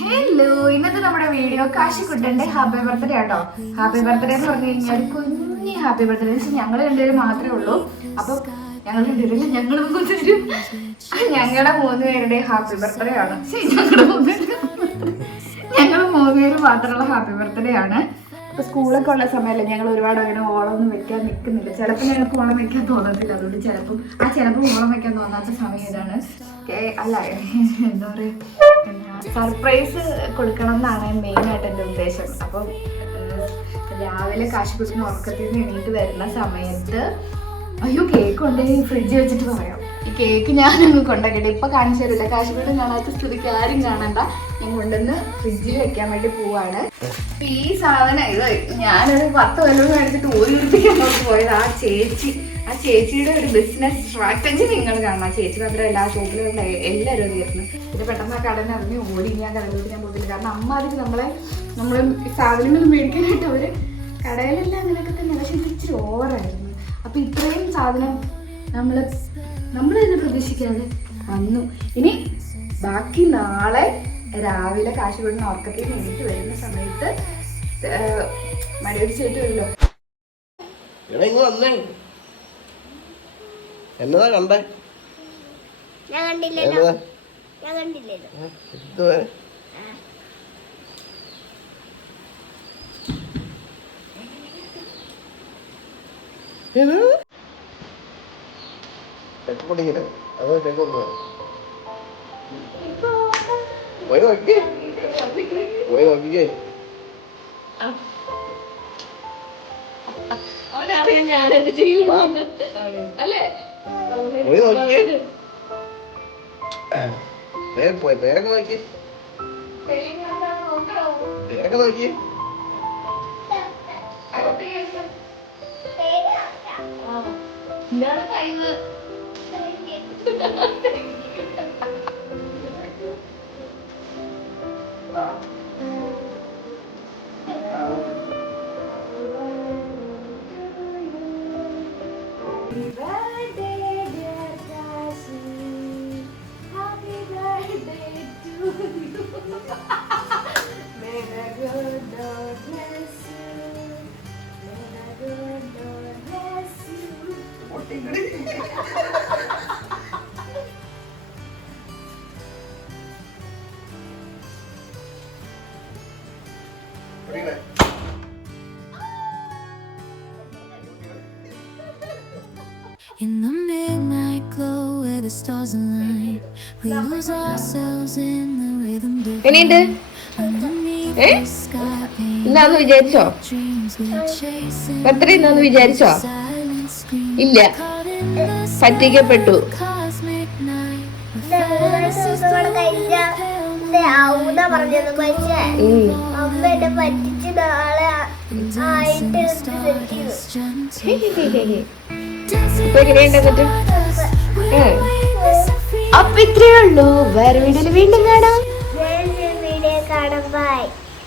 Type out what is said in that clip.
Hello, ഇന്നത്തെ നമ്മുടെ video കാശിക്കുട്ടന്റെ happy birthday ആട്ടോ. ഹാപ്പി ബർത്ത്ഡേ എന്ന് പറഞ്ഞു കഴിഞ്ഞാൽ കുഞ്ഞി ഹാപ്പി ബർത്ത്ഡേ. ഞങ്ങൾ രണ്ടുപേരും മാത്രമേ ഉള്ളൂ. അപ്പൊ ഞങ്ങൾ രണ്ടുപേരും ഞങ്ങളുടെ 3 പേരുടെ ഹാപ്പി ബർത്ത്ഡേ ആണ്. ഞങ്ങൾ 3 പേര് മാത്രമുള്ള ഹാപ്പി ബർത്ത്ഡേ ആണ്. ഇപ്പൊ സ്കൂളൊക്കെ ഉള്ള സമയമല്ലേ, ഞങ്ങൾ ഒരുപാട് അങ്ങനെ ഓളമൊന്നും വെക്കാൻ നിൽക്കുന്നില്ല. ചിലപ്പോൾ ഞങ്ങൾക്ക് ഓളം വെക്കാൻ തോന്നത്തില്ല. അതുകൊണ്ട് ചിലപ്പോൾ ഓളം വെക്കാൻ തോന്നാത്ത സമയം ഇതാണ്. അല്ല, എന്താ പറയുക, സർപ്രൈസ് കൊടുക്കണം എന്നാണ് മെയിനായിട്ട് എൻ്റെ ഉദ്ദേശം. അപ്പം രാവിലെ കാശിക്കുട്ടിന് ഉറക്കത്തിൽ നിന്ന് എണീറ്റ് വരുന്ന സമയത്ത് അയ്യോ കേക്ക് കൊണ്ടുപോയി ഫ്രിഡ്ജ് വെച്ചിട്ട് പറയാം. ഈ കേക്ക് ഞാനൊന്ന് കൊണ്ടുപോയിട്ട് ഇപ്പം കാണിച്ചു തരില്ല. കാശിക്കുട്ടി കാണാത്ത സ്ഥിതിക്ക് ആരും കാണണ്ട. ഞാൻ കൊണ്ടുവന്ന് ഫ്രിഡ്ജിൽ വെക്കാൻ വേണ്ടി പോവാണ്. ഈ സാധനം ഇത് ഞാനൊരു 10 കൊല്ലം മേടിച്ചിട്ട് ഊരിപ്പിക്കാൻ നോക്കി പോയത്. ആ ചേച്ചിയുടെ ഒരു ബിസിനസ് സ്ട്രാറ്റജി നിങ്ങൾ കാണാം. ചേച്ചി മാത്രമല്ല, ആ ഷോപ്പിലുള്ള എല്ലാവരും അറിയായിരുന്നു. ഇത് പെട്ടെന്ന് ആ കടനെ ഇറങ്ങി ഓടി ഞാൻ കടയിലോട്ട് ഞാൻ പോയില്ല. കാരണം അമ്മ അതിൽ നമ്മൾ സാധനങ്ങൾ മേടിക്കാനായിട്ട് അവർ കടയിലെല്ലാം അങ്ങനെയൊക്കെ തന്നെ. പക്ഷെ ഇത് ഇച്ചിരി ഓവറായിരുന്നു. അപ്പം ഇത്രയും സാധനം നമ്മളിത് പ്രതീക്ഷിക്കാതെ വന്നു. ഇനി ബാക്കി നാളെ രാവിലെ കാശിക്കുട്ടിന് ഉറക്കത്തിൽ എണീറ്റ് വരുന്ന സമയത്ത് മടിയടിച്ചിട്ട് വരുമല്ലോ. എന്നതാ കണ്ടേ? ഞാൻ കണ്ടില്ലല്ലോ. അവനറിയാം ഞാനെന്ത് ചെയ്യുന്നു അല്ലേ. In the midnight glow where the stars align, we lose ourselves in the rhythm divine. Underneath the sky ഇന്നാന്ന് വിചാരിച്ചോ? ബർത്ത്ഡേ ഇന്നാന്ന് വിചാരിച്ചോ? ഇല്ല, പറ്റിക്കപ്പെട്ടു. അപ്പൊ ഇത്രയേ ഉള്ളൂ. വേറെ വീഡിയോയിൽ വീണ്ടും കാണാം. ബൈ.